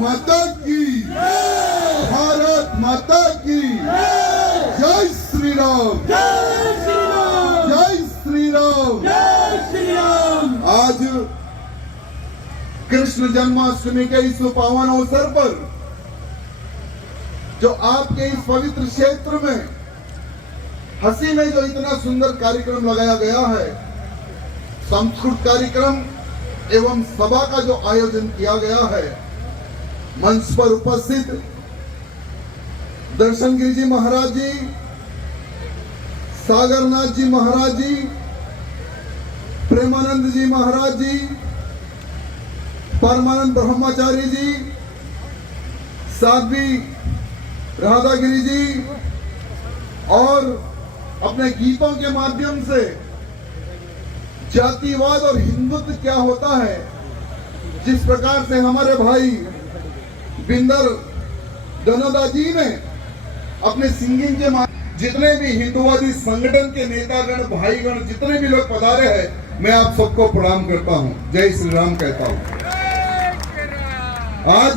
माता की, भारत माता की, जय श्री राम, जय श्री राम, जय श्री राम, जय श्री राम। आज कृष्ण जन्माष्टमी के इस पावन अवसर पर जो आपके इस पवित्र क्षेत्र में हंसी में जो इतना सुंदर कार्यक्रम लगाया गया है, सांस्कृतिक कार्यक्रम एवं सभा का जो आयोजन किया गया है, मंच पर उपस्थित दर्शनगिरी जी महाराज जी, सागरनाथ जी महाराज जी, प्रेमानंद जी महाराज जी, परमानंद ब्रह्मचारी जी, साध्वी राधागिरी जी, और अपने गीतों के माध्यम से जातिवाद और हिंदुत्व क्या होता है, जिस प्रकार से हमारे भाई बिंदर दनोदा जी ने अपने सिंगिंग के माध्यम, जितने भी हिंदुवादी संगठन के नेतागण भाईगण जितने भी लोग पधारे हैं, मैं आप सबको प्रणाम करता हूं, जय श्री राम कहता हूं। आज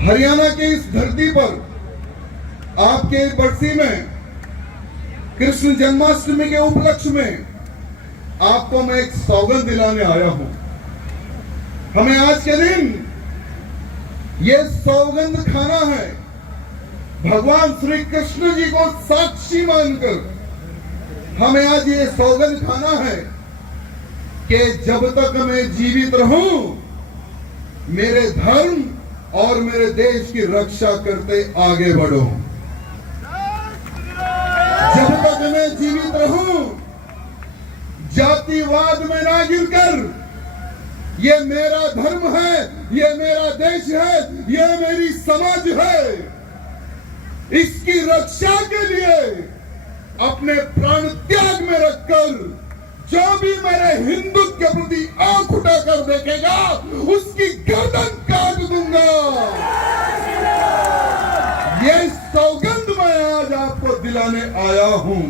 हरियाणा की इस धरती पर आपके बरसी में कृष्ण जन्माष्टमी के उपलक्ष्य में आपको मैं एक सौगंध दिलाने आया हूं। हमें आज के दिन ये सौगंध खाना है, भगवान श्री कृष्ण जी को साक्षी मानकर हमें आज ये सौगंध खाना है कि जब तक मैं जीवित रहूं, मेरे धर्म और मेरे देश की रक्षा करते आगे बढ़ो। जब तक मैं जीवित रहूं, जातिवाद में ना गिरकर, ये मेरा धर्म है, ये मेरा देश है, ये मेरी समाज है, इसकी रक्षा के लिए अपने प्राण त्याग में रखकर जो भी मेरे हिंदुत्व के प्रति आंख उठाकर देखेगा, उसकी गर्दन काट दूंगा। ये सौगंध मैं आज आपको दिलाने आया हूं।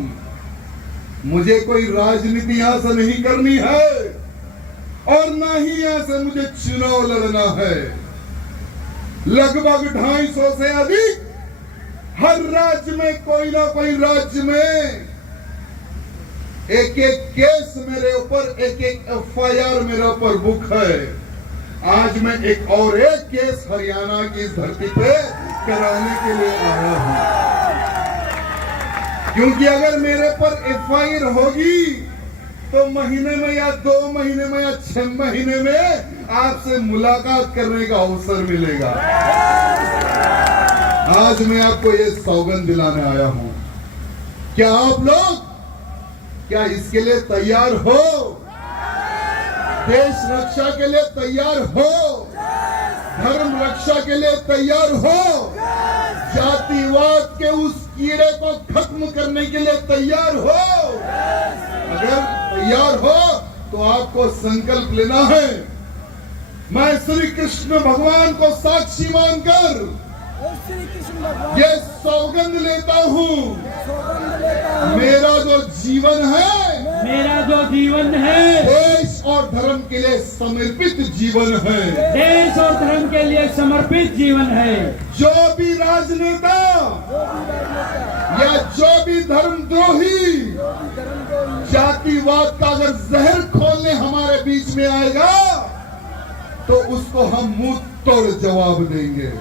मुझे कोई राजनीति यहां से नहीं करनी है और ना ही यहां से मुझे चुनाव लड़ना है। लगभग 250 से अधिक हर राज्य में, कोई ना कोई राज्य में एक एक केस मेरे ऊपर, एक एक FIR मेरे ऊपर बुक है। आज मैं एक केस हरियाणा की इस धरती पे कराने के लिए आया हूं, क्योंकि अगर मेरे पर FIR होगी तो महीने में या 2 महीने में या 6 महीने में आपसे मुलाकात करने का अवसर मिलेगा। आज मैं आपको ये सौगंध दिलाने आया हूं। क्या आप लोग क्या इसके लिए तैयार हो? देश रक्षा के लिए तैयार हो? धर्म रक्षा के लिए तैयार हो? जातिवाद के उस कीड़े को खत्म करने के लिए तैयार हो? अगर तैयार हो तो आपको संकल्प लेना है। मैं श्री कृष्ण भगवान को साक्षी मानकर ये सौगंध लेता हूँ। मेरा जो जीवन है, मेरा जो जीवन है, देश और धर्म के लिए समर्पित जीवन है। देश और धर्म के लिए समर्पित जीवन है। जो भी राजनेता या जो भी धर्मद्रोही जातिवाद का अगर जहर खोलने हमारे बीच में आएगा तो उसको हम मुंह तोड़ जवाब देंगे।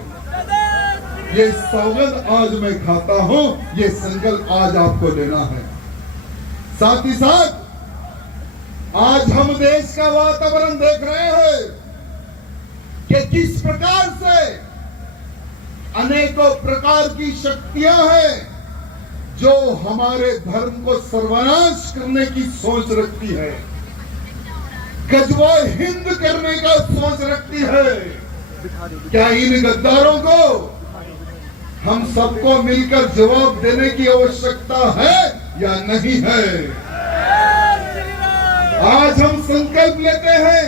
ये सौगंध आज मैं खाता हूं, ये संकल्प आज आपको लेना है। साथ ही साथ आज हम देश का वातावरण देख रहे हैं कि किस प्रकार से अनेकों प्रकार की शक्तियां हैं जो हमारे धर्म को सर्वनाश करने की सोच रखती है, गजवा हिंद करने का सोच रखती है। क्या इन गद्दारों को हम सबको मिलकर जवाब देने की आवश्यकता है या नहीं है? आज हम संकल्प लेते हैं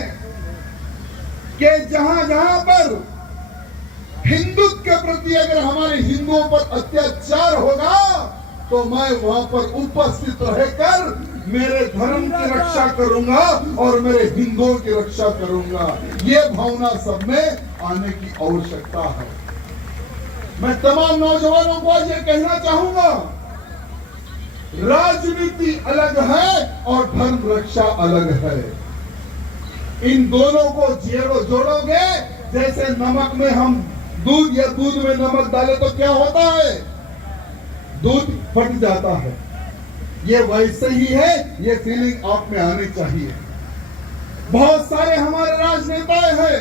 कि जहां जहां पर हिंदुत्व के प्रति अगर हमारे हिंदुओं पर अत्याचार होगा तो मैं वहां पर उपस्थित रहकर मेरे धर्म की रक्षा करूंगा और मेरे हिंदुओं की रक्षा करूंगा। ये भावना सब में आने की आवश्यकता है। मैं तमाम नौजवानों को आज ये कहना चाहूंगा, राजनीति अलग है और धर्म रक्षा अलग है। इन दोनों को जोड़ोगे, जैसे नमक में हम दूध या दूध में नमक डाले तो क्या होता है, दूध फट जाता है। ये वैसे ही है, ये फीलिंग आप में आनी चाहिए। बहुत सारे हमारे राजनेता हैं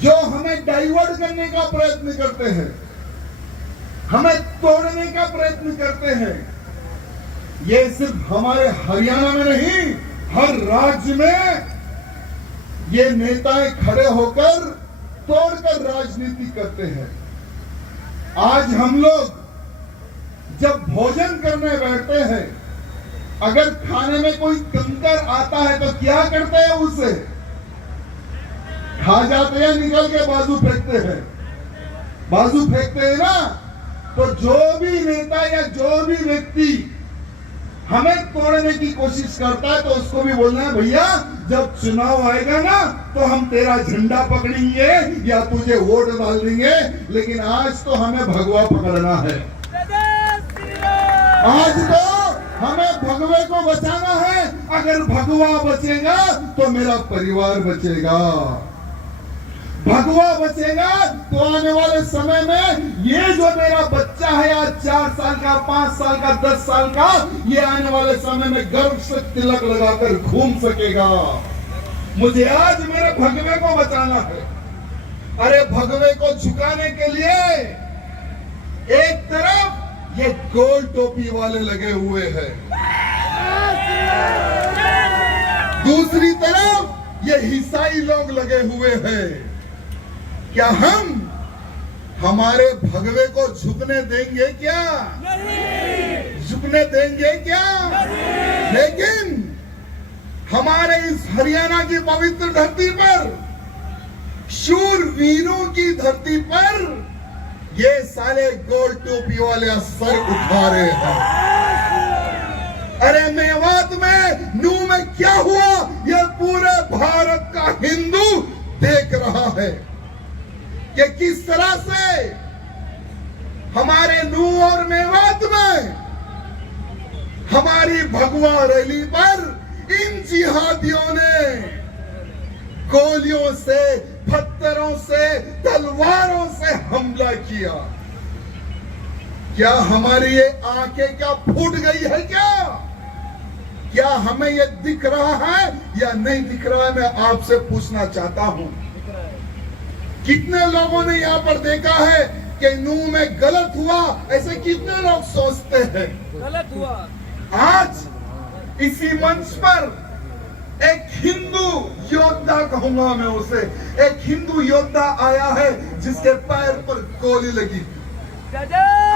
जो हमें डाइवर्ट करने का प्रयत्न करते हैं, हमें तोड़ने का प्रयत्न करते हैं। ये सिर्फ हमारे हरियाणा में नहीं, हर राज्य में ये नेताएं खड़े होकर तोड़कर राजनीति करते हैं। आज हम लोग जब भोजन करने बैठते हैं, अगर खाने में कोई कंकर आता है तो क्या करते हैं, उसे खा जाते हैं, निकल के बाजू फेंकते हैं, बाजू फेंकते हैं ना। तो जो भी नेता या जो भी व्यक्ति हमें तोड़ने की कोशिश करता है तो उसको भी बोलना है, भैया जब चुनाव आएगा ना तो हम तेरा झंडा पकड़ेंगे या तुझे वोट डाल देंगे, लेकिन आज तो हमें भगवा पकड़ना है। आज तो हमें भगवे को बचाना है। अगर भगवा बचेगा तो मेरा परिवार बचेगा, भगवा बचेगा तो आने वाले समय में ये जो मेरा बच्चा है आज 4 साल का, 5 साल का, 10 साल का, ये आने वाले समय में गर्व से तिलक लगाकर घूम सकेगा। मुझे आज मेरे भगवे को बचाना है। अरे भगवे को झुकाने के लिए एक तरफ ये गोल टोपी वाले लगे हुए हैं, दूसरी तरफ ये ईसाई लोग लगे हुए हैं। क्या हम हमारे भगवे को झुकने देंगे क्या? नहीं। झुकने देंगे क्या? नहीं। लेकिन हमारे इस हरियाणा की पवित्र धरती पर, शूरवीरों की धरती पर ये साले गोल टोपी वाले सर उठा रहे हैं। अरे मेवात में, नूह में क्या हुआ, ये पूरे भारत का हिंदू देख रहा है कि किस तरह से हमारे नूह और मेवात में हमारी भगवा रैली पर इन जिहादियों ने गोलियों से, पत्थरों से, तलवारों से हमला किया। क्या हमारी ये आंखें क्या फूट गई है क्या? क्या हमें ये दिख रहा है या नहीं दिख रहा है? मैं आपसे पूछना चाहता हूं, कितने लोगों ने यहाँ पर देखा है कि नूह में गलत हुआ? ऐसे कितने लोग सोचते हैं गलत हुआ? आज इसी मंच पर एक हिंदू योद्धा कहूंगा मैं उसे, एक हिंदू योद्धा आया है जिसके पैर पर गोली लगी।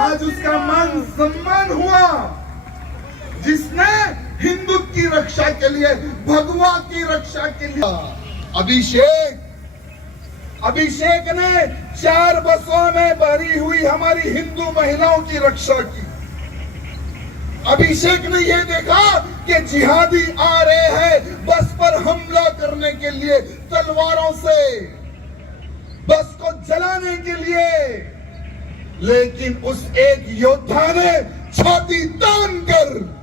आज उसका मान सम्मान हुआ, जिसने हिंदुत्व की रक्षा के लिए, भगवा की रक्षा के लिए अभिषेक ने 4 बसों में भरी हुई हमारी हिंदू महिलाओं की रक्षा की। अभिषेक ने यह देखा कि जिहादी आ रहे हैं बस पर हमला करने के लिए, तलवारों से बस को जलाने के लिए, लेकिन उस एक योद्धा ने छाती तान कर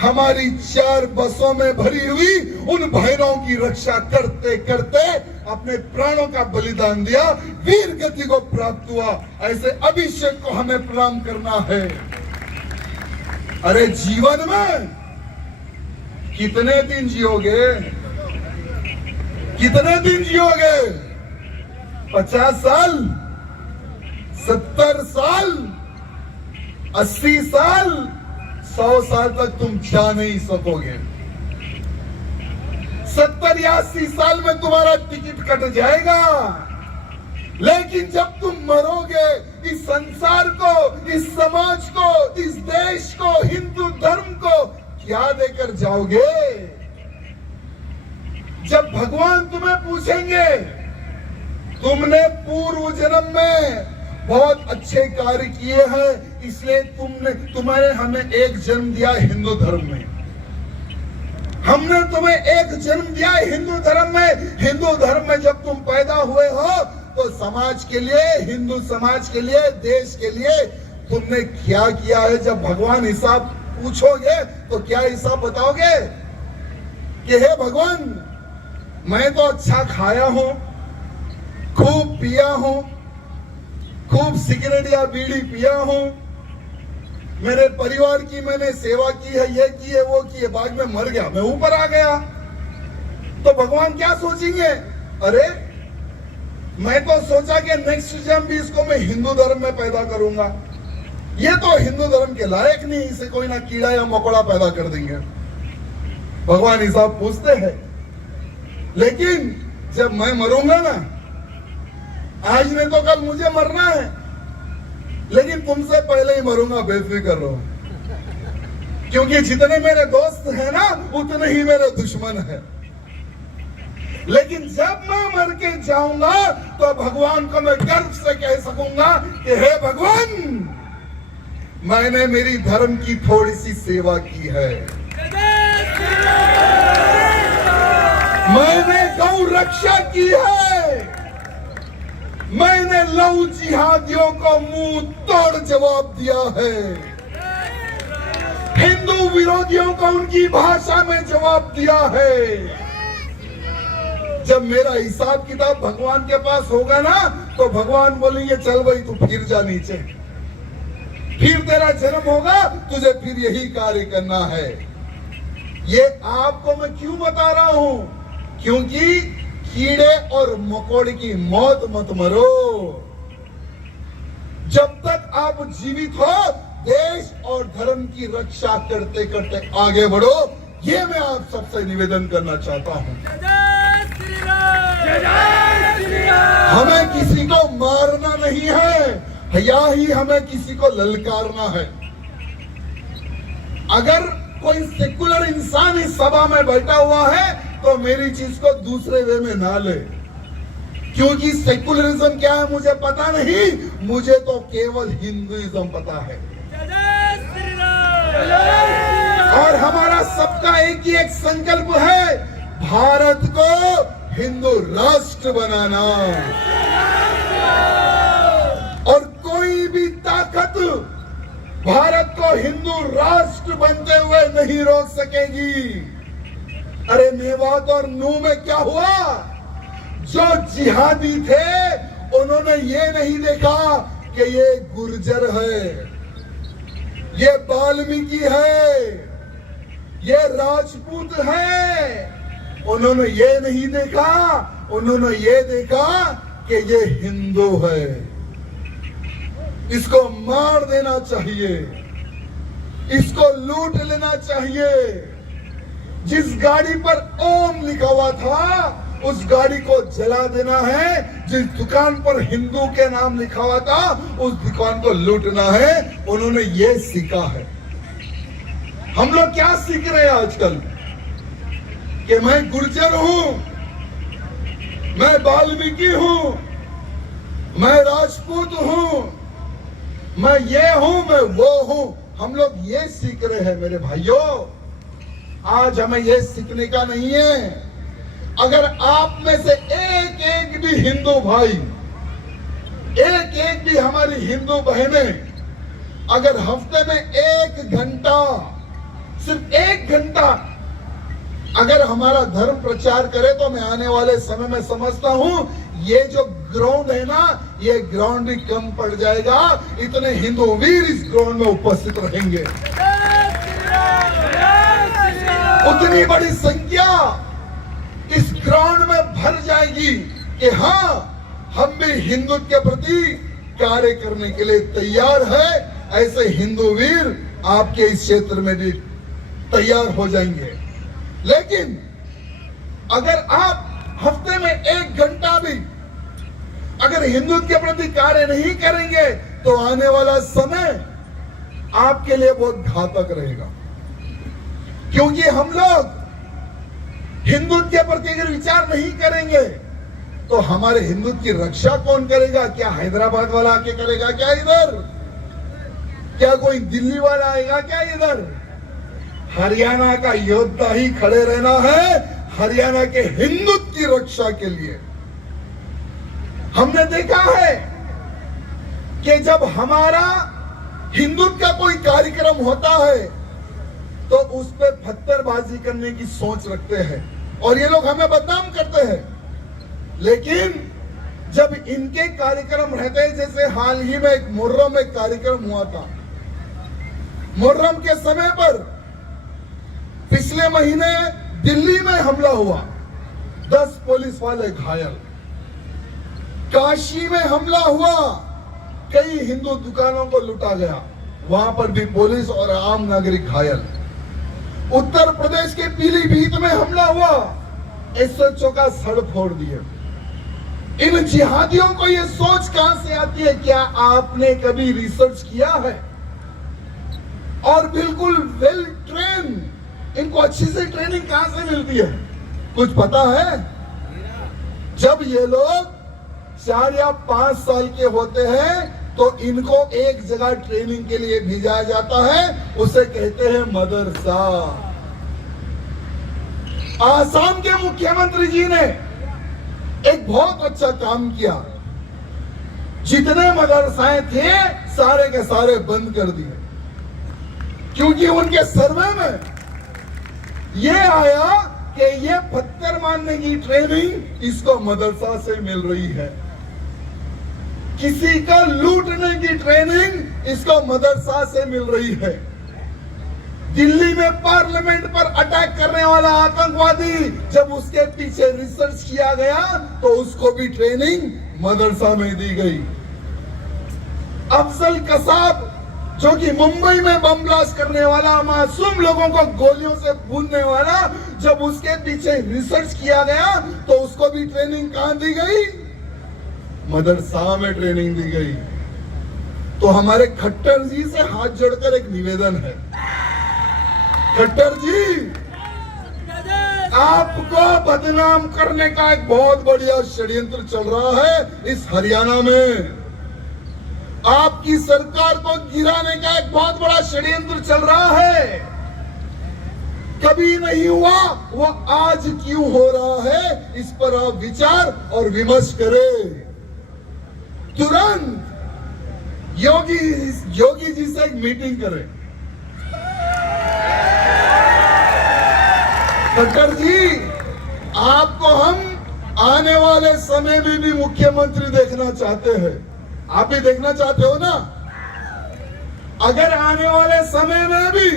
हमारी 4 बसों में भरी हुई उन बहनों की रक्षा करते करते अपने प्राणों का बलिदान दिया, वीर गति को प्राप्त हुआ। ऐसे अभिषेक को हमें प्रणाम करना है। अरे जीवन में कितने दिन जियोगे? कितने दिन जियोगे? 50 साल, 70 साल, 80 साल, 100 साल तक तुम जा नहीं सकोगे। 70 या 80 साल में तुम्हारा टिकट कट जाएगा, लेकिन जब तुम मरोगे, इस संसार को, इस समाज को, इस देश को, हिंदू धर्म को क्या देकर जाओगे? जब भगवान तुम्हें पूछेंगे तुमने पूर्व जन्म में बहुत अच्छे कार्य किए हैं, इसलिए तुम्हारे हमें एक जन्म दिया हिंदू धर्म में। हमने तुम्हें एक जन्म दिया हिंदू धर्म में। हिंदू धर्म में जब तुम पैदा हुए हो तो समाज के लिए, हिंदू समाज के लिए, देश के लिए तुमने क्या किया है? जब भगवान हिसाब पूछोगे तो क्या हिसाब बताओगे कि हे भगवान, मैं तो अच्छा खाया हूं, खूब पिया हूं, खूब सिगरेट या बीड़ी पिया हूं, मेरे परिवार की मैंने सेवा की है, ये की है, वो की है, बाद में मर गया, मैं ऊपर आ गया, तो भगवान क्या सोचेंगे? अरे मैं तो सोचा कि नेक्स्ट जन्म भी इसको मैं हिंदू धर्म में पैदा करूंगा, ये तो हिंदू धर्म के लायक नहीं, इसे कोई ना कीड़ा या मकोड़ा पैदा कर देंगे। भगवान हिसाब पूछते हैं। लेकिन जब मैं मरूंगा ना, आज नहीं तो कल मुझे मरना है, लेकिन तुमसे पहले ही मरूंगा, बेफिक्र रहो, क्योंकि जितने मेरे दोस्त हैं ना उतने ही मेरे दुश्मन हैं। लेकिन जब मैं मर के जाऊंगा तो भगवान को मैं गर्व से कह सकूंगा कि हे भगवान, मैंने मेरी धर्म की थोड़ी सी सेवा की है, मैंने गौ रक्षा की है, मैंने लव जिहादियों को मुंह तोड़ जवाब दिया है, हिंदू विरोधियों को उनकी भाषा में जवाब दिया है। जब मेरा हिसाब किताब भगवान के पास होगा ना तो भगवान बोलेंगे चल भाई तू फिर जा नीचे, फिर तेरा जन्म होगा, तुझे फिर यही कार्य करना है। ये आपको मैं क्यों बता रहा हूं? क्योंकि कीड़े और मकोड़े की मौत मत मरो। जब तक आप जीवित हो देश और धर्म की रक्षा करते करते आगे बढ़ो, ये मैं आप सबसे निवेदन करना चाहता हूं। हमें किसी को मारना नहीं है, या ही हमें किसी को ललकारना है। अगर कोई सेकुलर इंसान इस सभा में बैठा हुआ है तो मेरी चीज को दूसरे वे में ना ले, क्योंकि सेकुलरिज्म क्या है मुझे पता नहीं, मुझे तो केवल हिंदुइज्म पता है। और हमारा सबका एक ही एक संकल्प है, भारत को हिंदू राष्ट्र बनाना। और कोई भी ताकत भारत को हिंदू राष्ट्र बनते हुए नहीं रोक सकेगी। अरे मेवात और नूह में क्या हुआ? जो जिहादी थे उन्होंने ये नहीं देखा कि ये गुर्जर है, ये वाल्मीकि है, ये राजपूत है। उन्होंने ये नहीं देखा, उन्होंने ये देखा कि ये हिंदू है, इसको मार देना चाहिए, इसको लूट लेना चाहिए। जिस गाड़ी पर ओम लिखा हुआ था उस गाड़ी को जला देना है, जिस दुकान पर हिंदू के नाम लिखा हुआ था उस दुकान को लूटना है। उन्होंने ये सीखा है। हम लोग क्या सीख रहे हैं आजकल? कि मैं गुर्जर हूं, मैं वाल्मीकि हूं, मैं राजपूत हूं, मैं ये हूं, मैं वो हूं। हम लोग ये सीख रहे हैं मेरे भाइयों। आज हमें ये सीखने का नहीं है। अगर आप में से एक एक भी हिंदू भाई, एक एक भी हमारी हिंदू बहनें अगर हफ्ते में 1 घंटा, सिर्फ 1 घंटा अगर हमारा धर्म प्रचार करे तो मैं आने वाले समय में समझता हूं ये जो ग्राउंड है ना, ये ग्राउंड भी कम पड़ जाएगा। इतने हिंदू वीर इस ग्राउंड में उपस्थित रहेंगे। उतनी बड़ी संख्या इस ग्राउंड में भर जाएगी कि हाँ, हम भी हिंदुत्व के प्रति कार्य करने के लिए तैयार है। ऐसे हिंदू वीर आपके इस क्षेत्र में भी तैयार हो जाएंगे। लेकिन अगर आप हफ्ते में 1 घंटा भी अगर हिंदुत्व के प्रति कार्य नहीं करेंगे तो आने वाला समय आपके लिए बहुत घातक रहेगा। क्योंकि हम लोग हिंदुत्व के प्रति अगर विचार नहीं करेंगे तो हमारे हिंदुत्व की रक्षा कौन करेगा? क्या हैदराबाद वाला आके करेगा क्या इधर? क्या कोई दिल्ली वाला आएगा क्या इधर? हरियाणा का योद्धा ही खड़े रहना है हरियाणा के हिंदुत्व की रक्षा के लिए। हमने देखा है कि जब हमारा हिंदुत्व का कोई कार्यक्रम होता है तो उस पे पत्थरबाजी करने की सोच रखते हैं और ये लोग हमें बदनाम करते हैं। लेकिन जब इनके कार्यक्रम रहते हैं, जैसे हाल ही में एक मुहर्रम में कार्यक्रम हुआ था, मुहर्रम के समय पर पिछले महीने दिल्ली में हमला हुआ, 10 पुलिस वाले घायल। काशी में हमला हुआ, कई हिंदू दुकानों को लूटा गया, वहां पर भी पुलिस और आम नागरिक घायल। उत्तर प्रदेश के पीलीभीत में हमला हुआ, एसएचओ का सड़ फोड़ दिए। इन जिहादियों को ये सोच कहां से आती है? क्या आपने कभी रिसर्च किया है? और बिल्कुल वेल ट्रेन, इनको अच्छी से ट्रेनिंग कहां से मिलती है? कुछ पता है? जब ये लोग 4 या 5 साल के होते हैं तो इनको एक जगह ट्रेनिंग के लिए भेजा जाता है, उसे कहते हैं मदरसा। आसाम के मुख्यमंत्री जी ने एक बहुत अच्छा काम किया, जितने मदरसाएं थे सारे के सारे बंद कर दिए, क्योंकि उनके सर्वे में ये आया कि ये पत्थर मारने की ट्रेनिंग इसको मदरसा से मिल रही है, किसी का लूटने की ट्रेनिंग इसको मदरसा से मिल रही है। दिल्ली में पार्लियामेंट पर अटैक करने वाला आतंकवादी, जब उसके पीछे रिसर्च किया गया तो उसको भी ट्रेनिंग मदरसा में दी गई। अफजल कसाब, जो कि मुंबई में बम ब्लास्ट करने वाला, मासूम लोगों को गोलियों से भूनने वाला, जब उसके पीछे रिसर्च किया गया तो उसको भी ट्रेनिंग कहां दी गई? मदरसा में ट्रेनिंग दी गई। तो हमारे खट्टर जी से हाथ जोड़कर एक निवेदन है, खट्टर जी, आपको बदनाम करने का एक बहुत बढ़िया षड्यंत्र चल रहा है इस हरियाणा में। आपकी सरकार को गिराने का एक बहुत बड़ा षड्यंत्र चल रहा है। कभी नहीं हुआ वो आज क्यों हो रहा है, इस पर आप विचार और विमर्श करें। तुरंत योगी जी से एक मीटिंग करें। खट्टर जी, आपको हम आने वाले समय में भी मुख्यमंत्री देखना चाहते हैं। आप भी देखना चाहते हो ना? अगर आने वाले समय में भी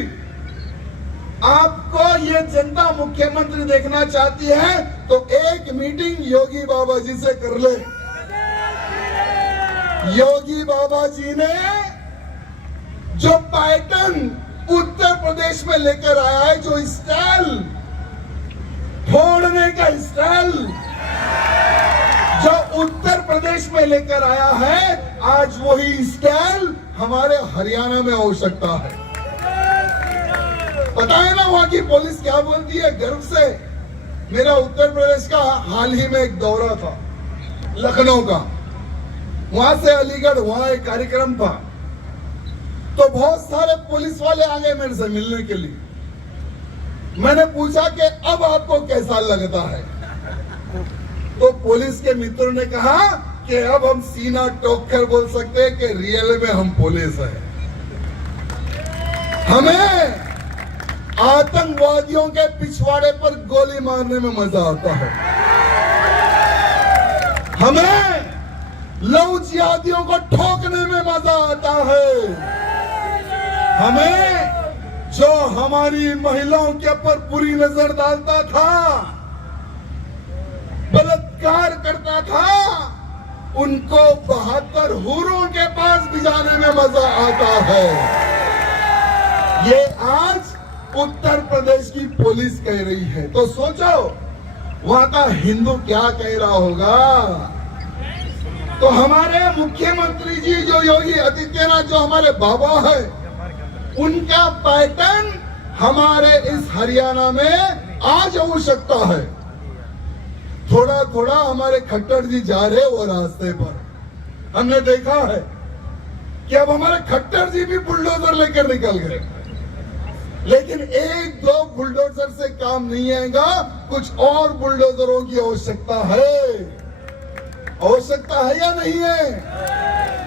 आपको ये जनता मुख्यमंत्री देखना चाहती है तो एक मीटिंग योगी बाबा जी से कर ले। योगी बाबा जी ने जो पैटर्न उत्तर प्रदेश में लेकर आया है, जो स्टाइल, फोड़ने का स्टाइल जो उत्तर प्रदेश में लेकर आया है, आज वही स्टाइल हमारे हरियाणा में हो सकता है। पता है ना वहां की पुलिस क्या बोलती है गर्व से? मेरा उत्तर प्रदेश का हाल ही में एक दौरा था, लखनऊ का, वहां से अलीगढ़, वहां एक कार्यक्रम था, तो बहुत सारे पुलिस वाले आ गए मेरे से मिलने के लिए। मैंने पूछा कि अब आपको कैसा लगता है? तो पुलिस के मित्रों ने कहा कि अब हम सीना ठोक कर बोल सकते हैं कि रियल में हम पुलिस हैं। हमें आतंकवादियों के पिछवाड़े पर गोली मारने में मजा आता है, हमें लव जिहादियों को ठोकने में मजा आता है, हमें जो हमारी महिलाओं के ऊपर बुरी नजर डालता था, बलात्कार करता था, उनको 72 हूरों के पास भिजाने में मजा आता है। ये आज उत्तर प्रदेश की पुलिस कह रही है, तो सोचो वहां का हिंदू क्या कह रहा होगा। तो हमारे मुख्यमंत्री जी जो योगी आदित्यनाथ, जो हमारे बाबा है, उनका पैटर्न हमारे इस हरियाणा में आज हो सकता है। थोड़ा थोड़ा हमारे खट्टर जी जा रहे वो रास्ते पर। हमने देखा है कि अब हमारे खट्टर जी भी बुलडोजर लेकर निकल गए, लेकिन एक दो बुलडोजर से काम नहीं आएगा, कुछ और बुलडोजरों की आवश्यकता है या नहीं है?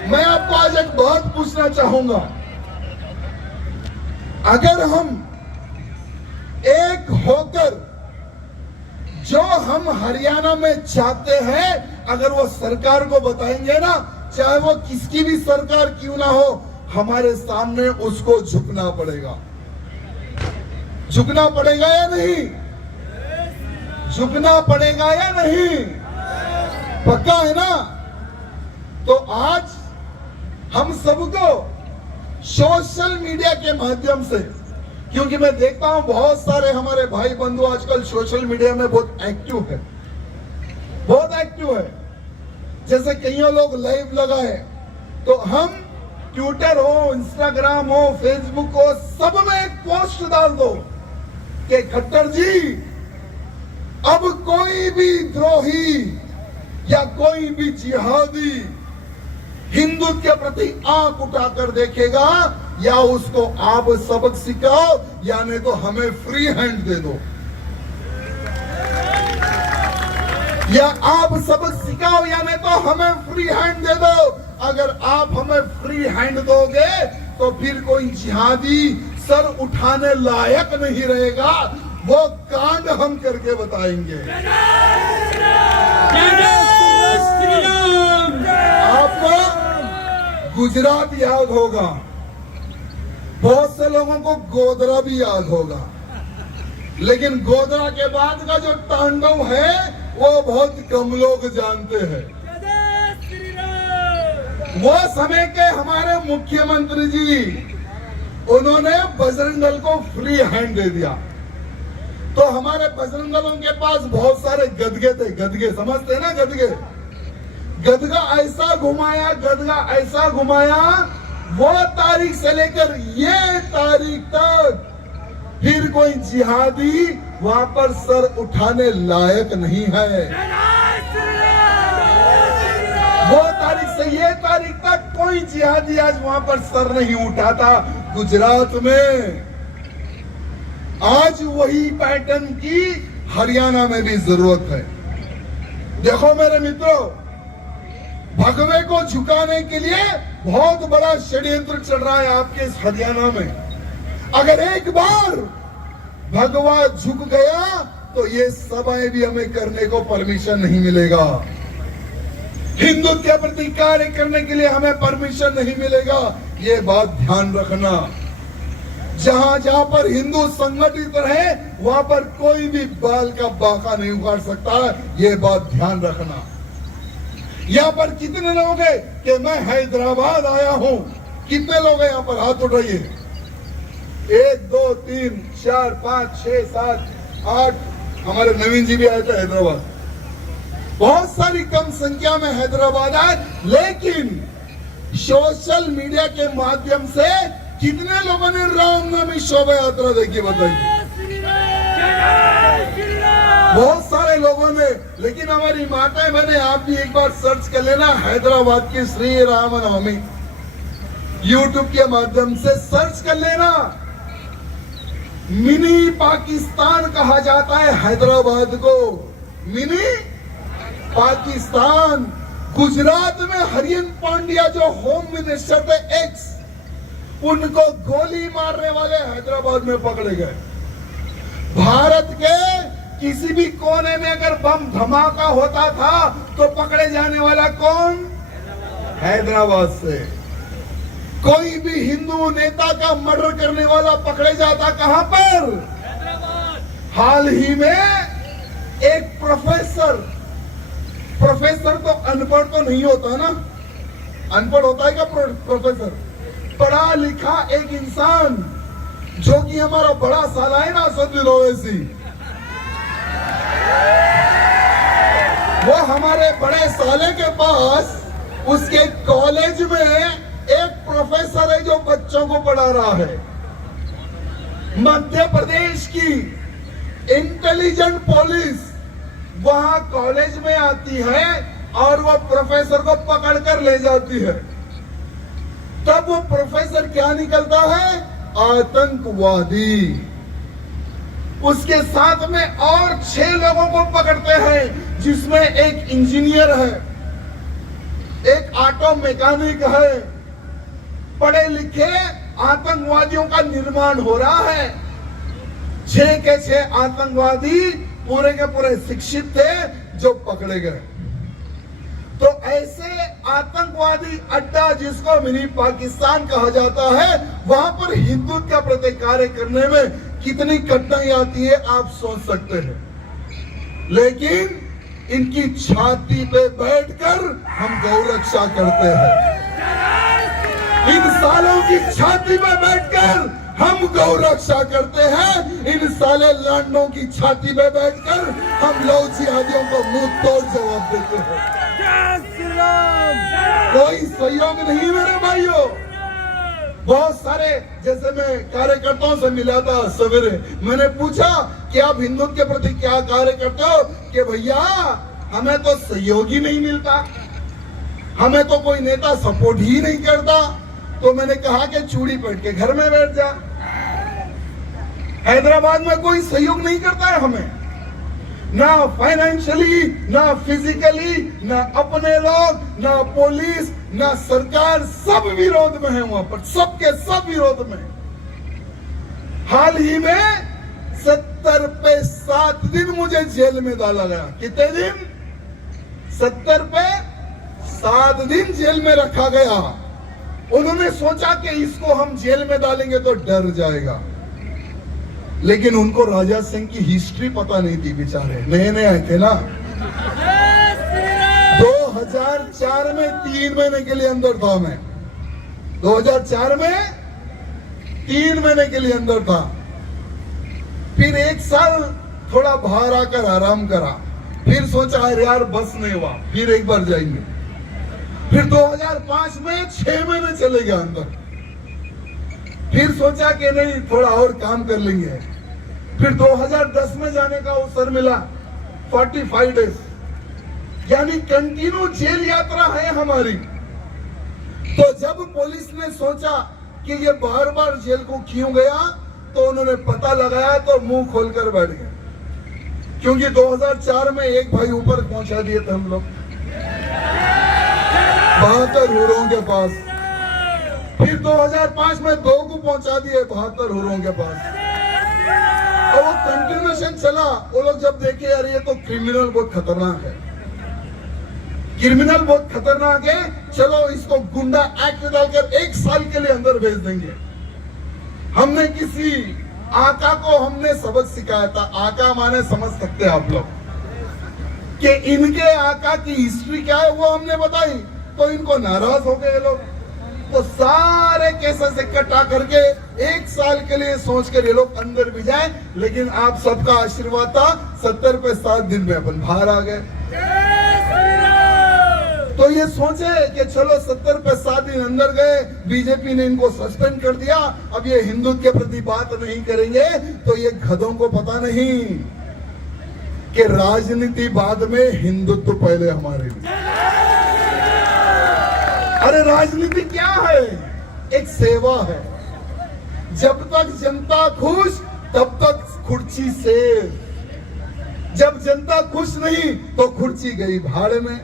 मैं आपको आज एक बात पूछना चाहूंगा, अगर हम एक होकर जो हम हरियाणा में चाहते हैं, अगर वो सरकार को बताएंगे ना, चाहे वो किसकी भी सरकार क्यों ना हो, हमारे सामने उसको झुकना पड़ेगा। झुकना पड़ेगा या नहीं? झुकना पड़ेगा या नहीं? पक्का है ना? तो आज हम सबको सोशल मीडिया के माध्यम से, क्योंकि मैं देखता हूं बहुत सारे हमारे भाई बंधु आजकल सोशल मीडिया में बहुत एक्टिव है। जैसे कई लोग लाइव लगाए, तो हम ट्विटर हो, इंस्टाग्राम हो, फेसबुक हो, सब में एक पोस्ट डाल दो कि खट्टर जी, अब कोई भी द्रोही या कोई भी जिहादी हिंदुत्व के प्रति आंख उठाकर देखेगा, या उसको आप सबक सिखाओ या नहीं तो हमें फ्री हैंड दे दो। या आप सबक सिखाओ या नहीं तो हमें फ्री हैंड दे दो। अगर आप हमें फ्री हैंड दोगे तो फिर कोई जिहादी सर उठाने लायक नहीं रहेगा, वो कांड हम करके बताएंगे। आपको गुजरात याद होगा, बहुत से लोगों को गोधरा भी याद होगा, लेकिन गोधरा के बाद का जो तांडव है वो बहुत कम लोग जानते हैं। वो समय के हमारे मुख्यमंत्री जी, उन्होंने बजरंग दल को फ्री हैंड दे दिया। तो हमारे बजरंग दलों के पास बहुत सारे गदगे थे, गदगे समझते हैं ना, गदगा ऐसा घुमाया, वो तारीख से लेकर ये तारीख तक फिर कोई जिहादी वहां पर सर उठाने लायक नहीं है। वो तारीख से ये तारीख तक कोई जिहादी आज वहां पर सर नहीं उठाता। गुजरात में आज वही पैटर्न की हरियाणा में भी जरूरत है। देखो मेरे मित्रों, भगवे को झुकाने के लिए बहुत बड़ा षड्यंत्र चल रहा है आपके इस हरियाणा में। अगर एक बार भगवा झुक गया तो ये सभाएं भी हमें करने को परमिशन नहीं मिलेगा। हिंदुत्व के प्रति कार्य करने के लिए हमें परमिशन नहीं मिलेगा। ये बात ध्यान रखना। जहां जहां पर हिंदू संगठित रहे वहां पर कोई भी बाल का बाका नहीं उखाड़ सकता। ये बात ध्यान रखना। यहाँ पर कितने लोग हैं कि मैं हैदराबाद आया हूं? कितने लोग हैं यहाँ पर? हाथ उठाइए। 1 2 3 4 5 6 7 8। हमारे नवीन जी भी आए थे हैदराबाद। बहुत सारी कम संख्या में हैदराबाद आए, लेकिन सोशल मीडिया के माध्यम से कितने लोगों ने रामनवमी शोभा यात्रा देखी बताइए? बहुत सारे लोगों ने। लेकिन हमारी माताएं बहनें, आप भी एक बार सर्च कर लेना हैदराबाद की श्री रामनवमी, यूट्यूब के माध्यम से सर्च कर लेना। मिनी पाकिस्तान कहा जाता है हैदराबाद को, मिनी पाकिस्तान। गुजरात में हरियन पांड्या जो होम मिनिस्टर थे एक्स, उनको गोली मारने वाले हैदराबाद में पकड़े गए। भारत के किसी भी कोने में अगर बम धमाका होता था तो पकड़े जाने वाला कौन? हैदराबाद से। कोई भी हिंदू नेता का मर्डर करने वाला पकड़े जाता कहां पर? हाल ही में एक प्रोफेसर तो अनपढ़ तो नहीं होता ना, अनपढ़ होता है क्या प्रोफेसर? पढ़ा लिखा एक इंसान, जो कि हमारा बड़ा साला है ना असदुद्दीन ओवैसी, वो हमारे बड़े साले के पास उसके कॉलेज में एक प्रोफेसर है जो बच्चों को पढ़ा रहा है। मध्य प्रदेश की इंटेलिजेंट पुलिस वहां कॉलेज में आती है और वो प्रोफेसर को पकड़ कर ले जाती है। तब वो प्रोफेसर क्या निकलता है? आतंकवादी। उसके साथ में और 6 लोगों को पकड़ते हैं, जिसमें एक इंजीनियर है, एक ऑटो मैकेनिक है। पढ़े लिखे आतंकवादियों का निर्माण हो रहा है। 6 के 6 आतंकवादी पूरे के पूरे शिक्षित थे जो पकड़े गए। तो ऐसे आतंकवादी अड्डा, जिसको मिनी पाकिस्तान कहा जाता है, वहां पर हिंदुत्व का प्रति कार्य करने में कितनी कठिनाई आती है आप सोच सकते हैं। लेकिन इनकी छाती पे बैठकर हम गौ रक्षा करते हैं। इन सालों की छाती पे बैठकर हम गौ रक्षा करते हैं। इन साले लांडों की छाती पे बैठकर हम लव जिहादियों को मुंह तोड़ जवाब देते हैं। कोई सहयोग नहीं मेरे भाइयों। बहुत सारे, जैसे मैं कार्यकर्ताओं से मिला था सवेरे, मैंने पूछा कि आप हिंदुत्व के प्रति क्या कार्य करते हो? कि भैया हमें तो सहयोग ही नहीं मिलता, हमें तो कोई नेता सपोर्ट ही नहीं करता। तो मैंने कहा कि चूड़ी पहन के घर में बैठ जा। हैदराबाद में कोई सहयोग नहीं करता है हमें, ना फाइनेंशियली, ना फिजिकली, ना अपने लोग, ना पुलिस, ना सरकार, सब विरोध में है वहां पर, सबके सब विरोध में। हाल ही में 70 पे 7 दिन मुझे जेल में डाला गया। कितने दिन? 70 पे 7 दिन जेल में रखा गया। उन्होंने सोचा कि इसको हम जेल में डालेंगे तो डर जाएगा, लेकिन उनको राजा सिंह की हिस्ट्री पता नहीं थी, बेचारे नए नए आए थे ना। 2004 में 3 महीने के लिए अंदर था मैं। 2004 में 3 महीने के लिए अंदर था। फिर 1 साल थोड़ा बाहर आकर आराम करा। फिर सोचा अरे यार बस नहीं हुआ, फिर एक बार जाएंगे। फिर 2005 में 6 महीने चले गए अंदर। फिर सोचा कि नहीं थोड़ा और काम कर लेंगे। फिर 2010 में जाने का अवसर मिला, 45 डेज, यानी कंटिन्यू जेल यात्रा है हमारी। तो जब पुलिस ने सोचा कि ये बार बार जेल को क्यों गया, तो उन्होंने पता लगाया तो मुंह खोलकर बैठ गए। क्योंकि 2004 में एक भाई ऊपर पहुंचा दिए थे हम लोग 72 हुरों के पास। फिर 2005 में 2 को पहुंचा दिए 72 हुरों के पास। और वो कंटिन्यूएशन चला। वो लोग जब देखे यार ये तो क्रिमिनल बहुत खतरनाक है, क्रिमिनल बहुत खतरनाक है, चलो इसको गुंडा एक्ट डालकर 1 साल के लिए अंदर भेज देंगे। हमने किसी आका को हमने सबक सिखाया था। आका माने समझ सकते हैं आप लोग कि इनके आका की हिस्ट्री क्या है, वो हमने बताई। तो इनको नाराज हो गए लोग, तो सारे केसेस इकट्ठा करके 1 साल के लिए सोच कर ये लोग अंदर भी जाए। लेकिन आप सबका आशीर्वाद था, 70 पे 7 दिन में अपन बाहर आ गए। तो ये सोचे कि चलो 70 पे 7 दिन अंदर गए, बीजेपी ने इनको सस्पेंड कर दिया, अब ये हिंदुत्व के प्रति बात नहीं करेंगे। तो ये गधों को पता नहीं कि राजनीति बाद में, हिंदुत्व पहले हमारे लिए। अरे राजनीति क्या है? एक सेवा है। जब तक जनता खुश तब तक कुर्सी सेफ। जब जनता खुश नहीं तो कुर्सी गई भाड़े में।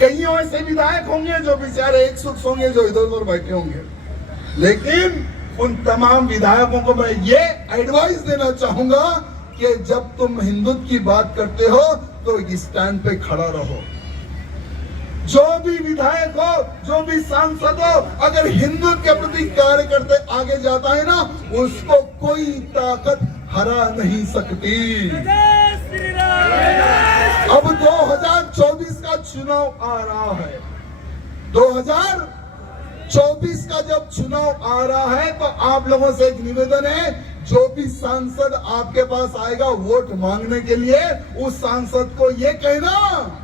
कई ऐसे विधायक होंगे जो बेचारे 100 होंगे जो इधर उधर बैठे होंगे, लेकिन उन तमाम विधायकों को मैं ये एडवाइस देना चाहूंगा कि जब तुम हिंदुत्व की बात करते हो तो स्टैंड पे खड़ा रहो। जो भी विधायक हो, जो भी सांसद हो, अगर हिंदुत्व के प्रति कार्य करते आगे जाता है ना, उसको कोई ताकत हरा नहीं सकती। अब 2024 का चुनाव आ रहा है। 2024 का जब चुनाव आ रहा है तो आप लोगों से एक निवेदन है, जो भी सांसद आपके पास आएगा वोट मांगने के लिए, उस सांसद को ये कहना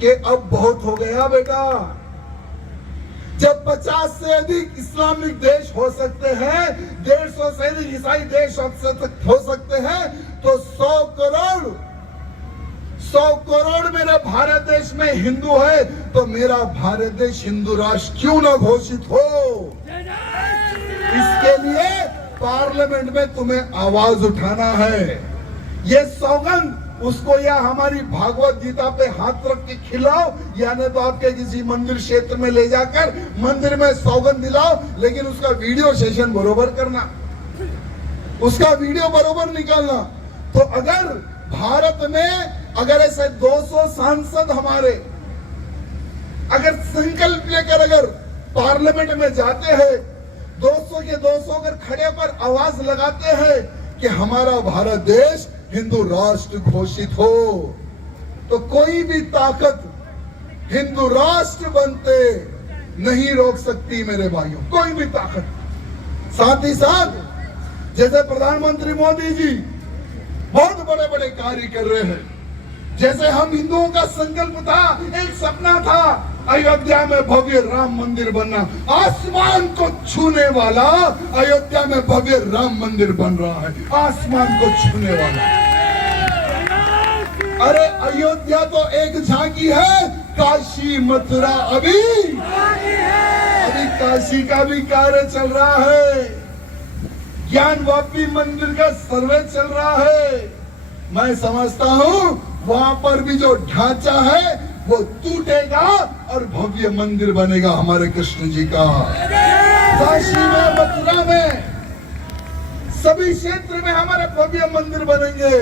कि अब बहुत हो गया बेटा। जब 50 से अधिक इस्लामिक देश हो सकते हैं, 150 से अधिक ईसाई देश हो सकते हैं, तो 100 करोड़ 100 करोड़ मेरे भारत देश में हिंदू है, तो मेरा भारत देश हिंदू राष्ट्र क्यों ना घोषित हो। इसके लिए पार्लियामेंट में तुम्हें आवाज उठाना है। ये सौगंध उसको या हमारी भागवत गीता पे हाथ रख के खिलाओ, या नहीं तो आपके किसी मंदिर क्षेत्र में ले जाकर मंदिर में सौगंध दिलाओ, लेकिन उसका वीडियो सेशन बरोबर करना, उसका वीडियो बरोबर निकालना। तो अगर भारत में अगर ऐसे 200 सांसद हमारे अगर संकल्प लेकर अगर पार्लियामेंट में जाते हैं, 200 के 200 अगर खड़े होकर आवाज लगाते हैं कि हमारा भारत देश हिंदू राष्ट्र घोषित हो, तो कोई भी ताकत हिंदू राष्ट्र बनते नहीं रोक सकती मेरे भाइयों, कोई भी ताकत। साथ ही साथ जैसे प्रधानमंत्री मोदी जी बहुत बड़े बड़े कार्य कर रहे हैं, जैसे हम हिंदुओं का संकल्प था, एक सपना था अयोध्या में भव्य राम मंदिर बनना, आसमान को छूने वाला अयोध्या में भव्य राम मंदिर बन रहा है, आसमान को छूने वाला। अरे अयोध्या तो एक झांकी है, काशी मथुरा अभी काशी का भी कार्य चल रहा है, ज्ञान वापी मंदिर का सर्वे चल रहा है। मैं समझता हूँ वहां पर भी जो ढांचा है वो टूटेगा और भव्य मंदिर बनेगा हमारे कृष्ण जी का। काशी में, मथुरा में, सभी क्षेत्र में हमारे भव्य मंदिर बनेंगे।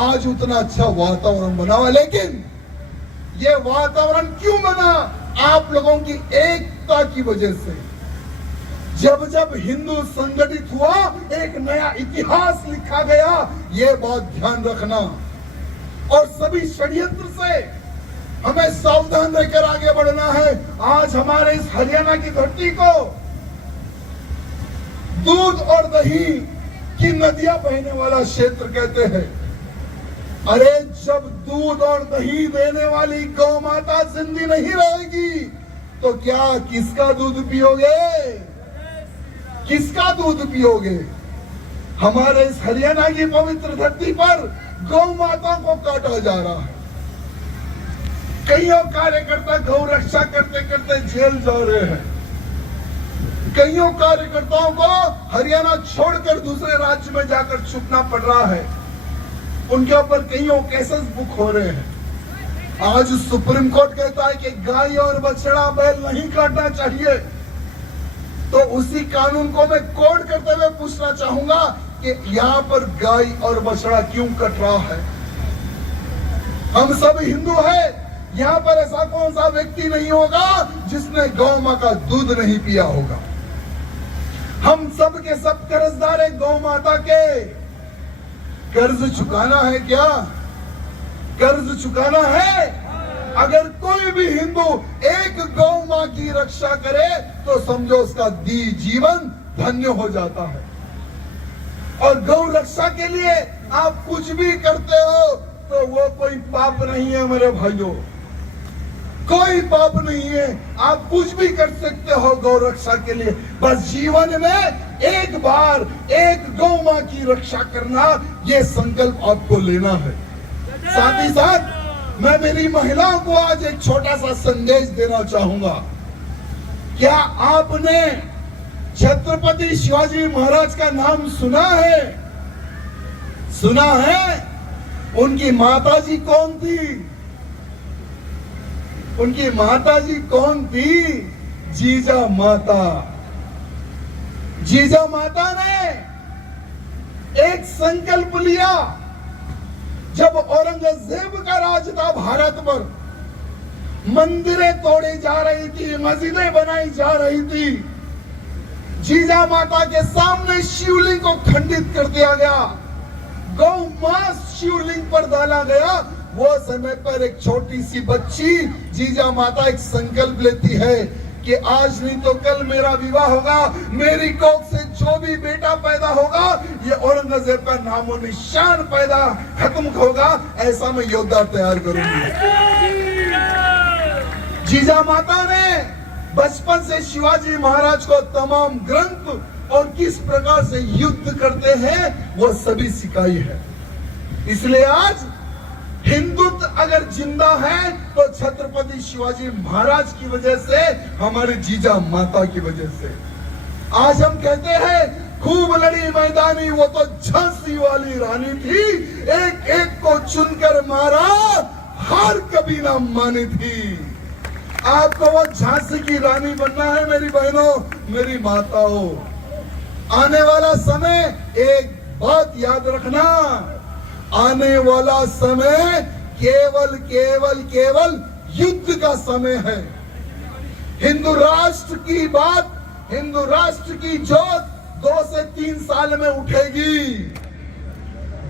आज उतना अच्छा वातावरण बना हुआ, लेकिन ये वातावरण क्यों बना? आप लोगों की एकता की वजह से। जब जब हिंदू संगठित हुआ, एक नया इतिहास लिखा गया, ये बात ध्यान रखना। और सभी षड्यंत्र से हमें सावधान रहकर आगे बढ़ना है। आज हमारे इस हरियाणा की धरती को दूध और दही की नदियां बहने वाला क्षेत्र कहते हैं। अरे जब दूध और दही देने वाली गौ माता जिंदी नहीं रहेगी, तो क्या किसका दूध पियोगे? किसका दूध पियोगे? हमारे इस हरियाणा की पवित्र धरती पर गौ माता को काटा जा रहा है। कईयों कार्यकर्ता गौ रक्षा करते करते जेल जा रहे हैं। कईयों कार्यकर्ताओं को हरियाणा छोड़कर दूसरे राज्य में जाकर छुपना पड़ रहा है। उनके ऊपर कईयों केसेस बुक हो रहे हैं। आज सुप्रीम कोर्ट कहता है कि गाय और बछड़ा बैल नहीं काटना चाहिए, तो उसी कानून को मैं कोड करते हुए पूछना चाहूंगा कि यहाँ पर गाय और बछड़ा क्यों कट रहा है? हम सब हिंदू हैं, यहाँ पर ऐसा कौन सा व्यक्ति नहीं होगा जिसने गौ माँ का दूध नहीं पिया होगा। हम सब के सब कर्जदार है गौ माता के। कर्ज चुकाना है क्या? कर्ज चुकाना है। अगर कोई भी हिंदू एक गौ माँ की रक्षा करे तो समझो उसका जीवन धन्य हो जाता है। और गौ रक्षा के लिए आप कुछ भी करते हो तो वो कोई पाप नहीं है मेरे भाइयों, कोई पाप नहीं है। आप कुछ भी कर सकते हो गौ रक्षा के लिए, बस जीवन में एक बार एक गौ माँ की रक्षा करना, ये संकल्प आपको लेना है। साथ ही साथ मैं मेरी महिलाओं को आज एक छोटा सा संदेश देना चाहूंगा। क्या आपने छत्रपति शिवाजी महाराज का नाम सुना है? सुना है? उनकी माताजी कौन थी? उनकी माताजी कौन थी? जीजा माता। जीजा माता ने एक संकल्प लिया। जब औरंगजेब का राज था भारत पर, मंदिरें तोड़ी जा रही थी, मस्जिदें बनाई जा रही थी, जीजा माता के सामने शिवलिंग को खंडित कर दिया गया, गौ मांस शिवलिंग पर डाला गया। वो समय पर एक छोटी सी बच्ची जीजा माता एक संकल्प लेती है कि आज नहीं तो कल मेरा विवाह होगा, मेरी कोख से जो भी बेटा पैदा होगा ये औरंगजेब का नामो निशान पैदा खत्म होगा, ऐसा मैं योद्धा तैयार करूंगी। जीजा माता ने बचपन से शिवाजी महाराज को तमाम ग्रंथ और किस प्रकार से युद्ध करते हैं वो सभी सिखाई है। इसलिए आज हिंदुत्व अगर जिंदा है तो छत्रपति शिवाजी महाराज की वजह से, हमारे जीजा माता की वजह से। आज हम कहते हैं खूब लड़ी मैदानी वो तो झांसी वाली रानी थी, एक एक को चुनकर मारा, हार कभी ना मानी थी। आपको वो झांसी की रानी बनना है मेरी बहनों, मेरी माताओं। आने वाला समय, एक बात याद रखना, आने वाला समय केवल केवल केवल युद्ध का समय है। हिंदू राष्ट्र की बात, हिंदू राष्ट्र की जोत 2 से 3 साल में उठेगी।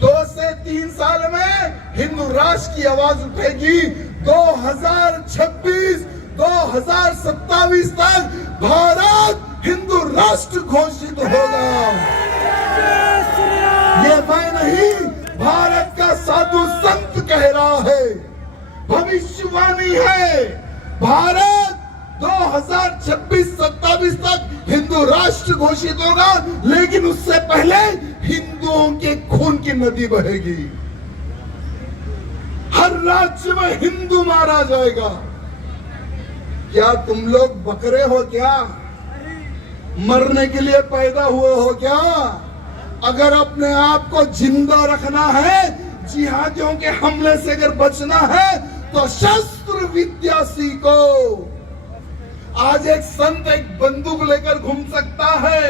2 से 3 साल में हिंदू राष्ट्र की आवाज उठेगी। 2026 2027 तक भारत हिंदू राष्ट्र घोषित होगा। ये मैं नहीं, भारत का साधु संत कह रहा है, भविष्यवाणी है। भारत 2026-27 तक हिंदू राष्ट्र घोषित होगा, लेकिन उससे पहले हिंदुओं के खून की नदी बहेगी। हर राज्य में हिंदू मारा जाएगा। क्या तुम लोग बकरे हो क्या? मरने के लिए पैदा हुए हो क्या? अगर अपने आप को जिंदा रखना है, जिहादियों के हमले से अगर बचना है, तो शस्त्र विद्या सीखो। आज एक संत एक बंदूक लेकर घूम सकता है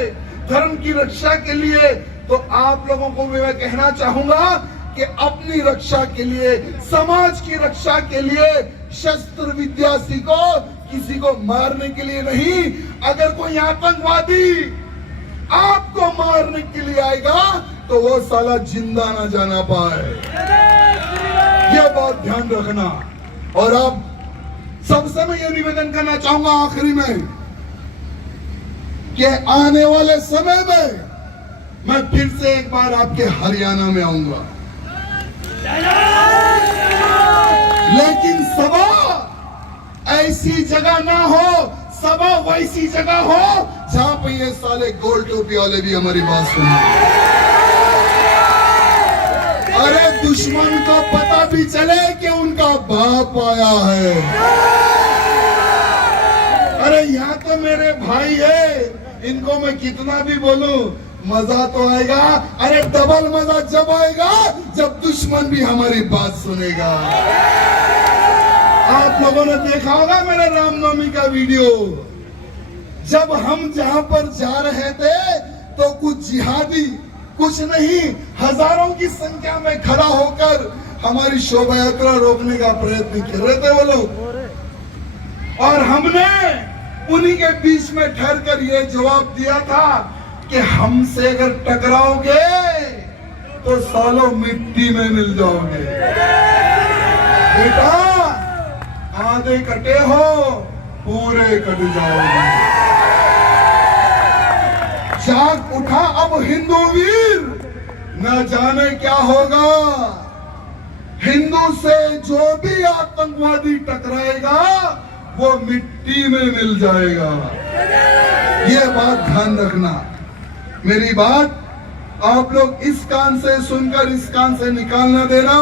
धर्म की रक्षा के लिए, तो आप लोगों को भी मैं कहना चाहूंगा कि अपनी रक्षा के लिए, समाज की रक्षा के लिए शस्त्र विद्या सीखो, किसी को मारने के लिए नहीं। अगर कोई आतंकवादी आपको मारने के लिए आएगा तो वो साला जिंदा ना जाना पाए, यह बात ध्यान रखना। और अब सबसे मैं ये निवेदन करना चाहूंगा आखिरी में कि आने वाले समय में मैं फिर से एक बार आपके हरियाणा में आऊंगा, लेकिन सभा ऐसी जगह ना हो, सभा वैसी जगह हो जहां पे ये साले गोल टोपी वाले भी हमारी बात सुने। अरे दुश्मन को पता भी चले कि उनका बाप आया है। अरे यहाँ तो मेरे भाई है, इनको मैं कितना भी बोलूं मजा तो आएगा। अरे डबल मजा जब आएगा जब दुश्मन भी हमारी बात सुनेगा। आप लोगों ने देखा होगा मेरे रामनवमी का वीडियो, जब हम जहां पर जा रहे थे तो कुछ जिहादी, कुछ नहीं हजारों की संख्या में खड़ा होकर हमारी शोभा यात्रा रोकने का प्रयत्न कर रहे थे वो लोग, और हमने उन्हीं के बीच में ठहर कर ये जवाब दिया था कि हमसे अगर टकराओगे तो सालों मिट्टी में मिल जाओगे। बेटा आधे कटे हो, पूरे कट जाओगे। जाग उठा अब हिंदू वीर, न जाने क्या होगा। हिंदू से जो भी आतंकवादी टकराएगा वो मिट्टी में मिल जाएगा। ये बात ध्यान रखना। मेरी बात आप लोग इस कान से सुनकर इस कान से निकालना देना।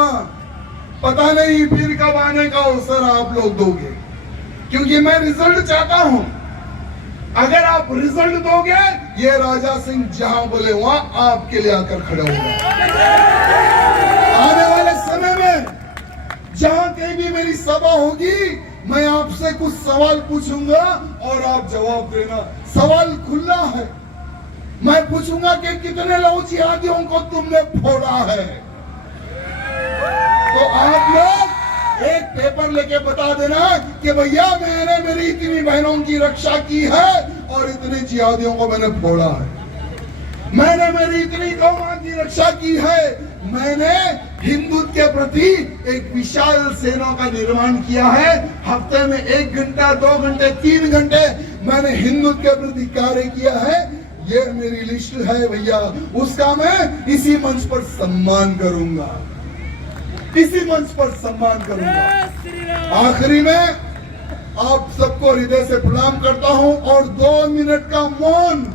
पता नहीं फिर कब आने का अवसर आप लोग दोगे, क्योंकि मैं रिजल्ट चाहता हूं। अगर आप रिजल्ट दोगे, ये राजा सिंह जहां बोले वहां आपके लिए आकर खड़े होगा। आने वाले समय में जहां कहीं भी मेरी सभा होगी, मैं आपसे कुछ सवाल पूछूंगा और आप जवाब देना। सवाल खुला है। मैं पूछूंगा कि कितने लोग जिहादियों को तुमने फोड़ा है, तो आप लोग एक पेपर लेके बता देना कि भैया मैंने मेरी इतनी बहनों की रक्षा की है और इतने जिहादियों को मैंने फोड़ा है, मैंने मेरी इतनी गौमां की रक्षा की है, मैंने हिंदुत्व के प्रति एक विशाल सेना का निर्माण किया है, हफ्ते में 1 घंटा 2 घंटे 3 घंटे मैंने हिंदुत्व के प्रति कार्य किया है। ये मेरी लिस्ट है भैया, उसका मैं इसी मंच पर सम्मान करूंगा, इसी मंच पर सम्मान करूंगा। आखिरी में आप सबको हृदय से प्रणाम करता हूं और 2 मिनट का मौन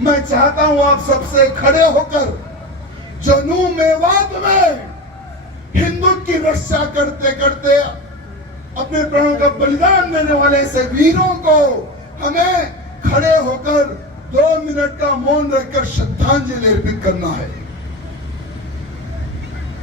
मैं चाहता हूं आप सबसे खड़े होकर। जनू मेवात में हिंदुत्व की रक्षा करते करते अपने प्राणों का बलिदान देने वाले ऐसे वीरों को हमें खड़े होकर 2 मिनट का मौन रखकर श्रद्धांजलि अर्पित करना है।